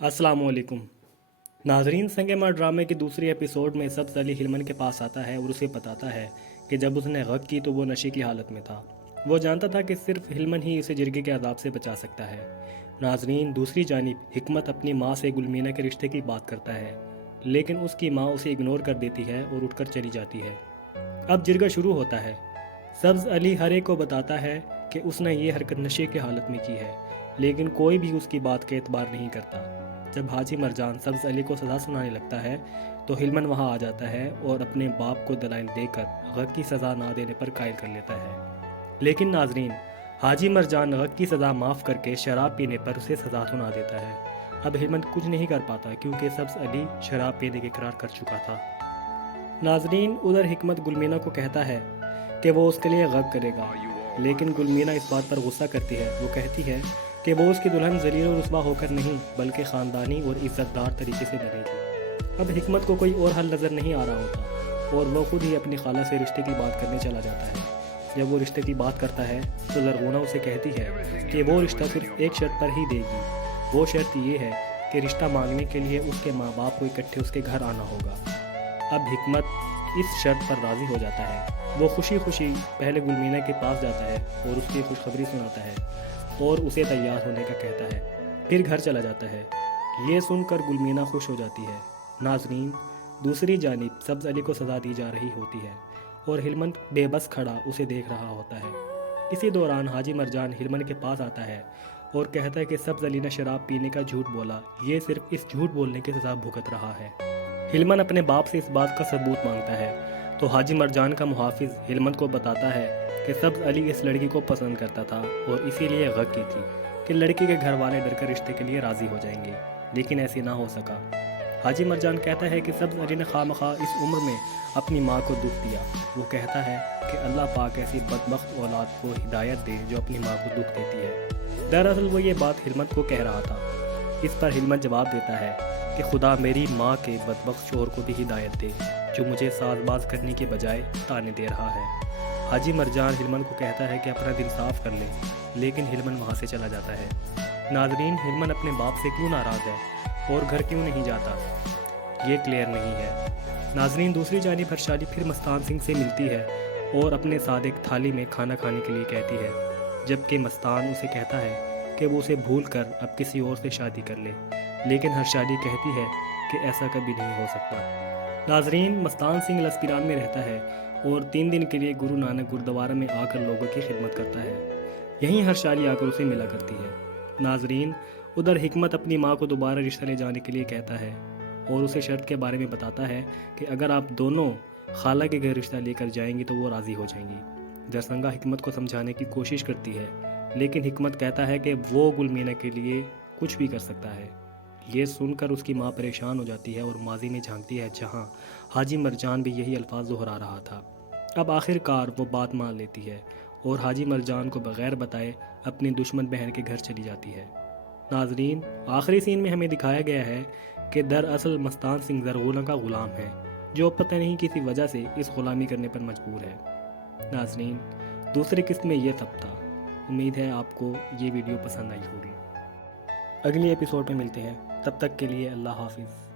अस्सलाम वालेकुम नाजरीन। संग मर ड्रामे के दूसरे एपिसोड में सब्ज़ अली हिलमन के पास आता है और उसे बताता है कि जब उसने गग की तो वो नशे की हालत में था। वो जानता था कि सिर्फ हिलमन ही उसे जिरगे के अदाब से बचा सकता है। नाजरीन, दूसरी जानिब हिकमत अपनी माँ से गुलमीना के रिश्ते की बात करता है, लेकिन उसकी माँ उसे इग्नोर कर देती है और उठकर चली जाती है। अब जिरगा शुरू होता है। सब्ज़ अली हर एक को बताता है कि उसने ये हरकत नशे की हालत में की है, लेकिन कोई भी उसकी बात का एतबार नहीं करता। जब हाजी मरजान सब्ज़ अली को सज़ा सुनाने लगता है तो हिलमन वहाँ आ जाता है और अपने बाप को दलाइल देकर गग की सज़ा ना देने पर कायल कर लेता है। लेकिन नाजरीन, हाजी मरजान गग की सज़ा माफ़ करके शराब पीने पर उसे सज़ा सुना देता है। अब हिलमन कुछ नहीं कर पाता क्योंकि सब्ज़ अली शराब पीने के इकरार कर चुका था। नाजरीन, उधर हिकमत गुलमीना को कहता है कि वो उसके लिए गग करेगा, लेकिन गुलमीना इस बात पर गुस्सा करती है। वो कहती है कि वो उसकी दुल्हन ज़लील और रुस्वा होकर नहीं बल्कि ख़ानदानी और इज़्ज़तदार तरीके से बनेगी। अब हिकमत को कोई और हल नज़र नहीं आ रहा होता और वो खुद ही अपनी खाला से रिश्ते की बात करने चला जाता है। जब वो रिश्ते की बात करता है तो ज़रगोना उसे कहती है कि वो रिश्ता सिर्फ एक शर्त पर ही देगी। वो शर्त ये है कि रिश्ता मांगने के लिए उसके माँ बाप को इकट्ठे उसके घर आना होगा। अब हिकमत इस शर्त पर राज़ी हो जाता है। वो खुशी खुशी पहले गुलमीना के पास जाता है और उसकी खुशखबरी सुनाता है और उसे तैयार होने का कहता है, फिर घर चला जाता है। ये सुनकर गुलमीना खुश हो जाती है। नाजरीन, दूसरी जानिब सब्ज़ अली को सज़ा दी जा रही होती है और हिलमन बेबस खड़ा उसे देख रहा होता है। इसी दौरान हाजी मरजान हिलमन के पास आता है और कहता है कि सब्ज़ अली ने शराब पीने का झूठ बोला, ये सिर्फ इस झूठ बोलने की सज़ा भुगत रहा है। हिलमन अपने बाप से इस बात का सबूत मांगता है तो हाजी मरजान का मुहाफिज हिलमन को बताता है कि सब्ज़ अली इस लड़की को पसंद करता था और इसीलिए गग की थी कि लड़की के घर वाले डर कर रिश्ते के लिए राज़ी हो जाएंगे, लेकिन ऐसे ना हो सका। हाजी मरजान कहता है कि सब्ज़ अली ने खामखा इस उम्र में अपनी माँ को दुख दिया। वो कहता है कि अल्लाह पाक ऐसी बदबख्त औलाद को हिदायत दे जो अपनी माँ को दुख देती है। दरअसल वो ये बात हिलमत को कह रहा था। इस पर हिलमत जवाब देता है कि खुदा मेरी माँ के बदबख्त शोहर को भी हिदायत दे जो मुझे साजबाज करने के बजाय ताने दे रहा है। हाजी मरजान हिलमन को कहता है कि अपना दिल साफ कर ले, लेकिन हिलमन वहाँ से चला जाता है। नाजरीन, हिलमन अपने बाप से क्यों नाराज़ है और घर क्यों नहीं जाता, ये क्लियर नहीं है। नाजरीन, दूसरी जानिब हर्षाली फिर मस्तान सिंह से मिलती है और अपने साथ एक थाली में खाना खाने के लिए कहती है, जबकि मस्तान उसे कहता है कि वो उसे भूल कर अब किसी और से शादी कर ले, लेकिन हर्षाली कहती है कि ऐसा कभी नहीं हो सकता। नाजरीन, मस्तान सिंह लस्पिरान में रहता है और 3 दिन के लिए गुरु नानक गुरुद्वारा में आकर लोगों की खिदमत करता है। यहीं हर्षाली आकर उसे मिला करती है। नाजरीन, उधर हिकमत अपनी माँ को दोबारा रिश्ता ले जाने के लिए कहता है और उसे शर्त के बारे में बताता है कि अगर आप दोनों खाला के घर रिश्ता लेकर जाएंगी तो वो राज़ी हो जाएंगी। दरसंगा हिकमत को समझाने की कोशिश करती है, लेकिन हिकमत कहता है कि वो गुलमीना के लिए कुछ भी कर सकता है। ये सुनकर उसकी माँ परेशान हो जाती है और माजी में झांकती है जहाँ हाजी मरजान भी यही अल्फाज दोहरा रहा था। अब आखिरकार वो बात मान लेती है और हाजी मरजान को बग़ैर बताए अपनी दुश्मन बहन के घर चली जाती है। नाजरीन, आखिरी सीन में हमें दिखाया गया है कि दरअसल मस्तान सिंह ज़रगोना का ग़ुलाम है जो पता नहीं किसी वजह से इस ग़ुलामी करने पर मजबूर है। नाजरीन, दूसरी किस्त में ये सब था। उम्मीद है आपको ये वीडियो पसंद आई होगी। अगली एपिसोड में मिलते हैं, तब तक के लिए अल्लाह हाफिज़।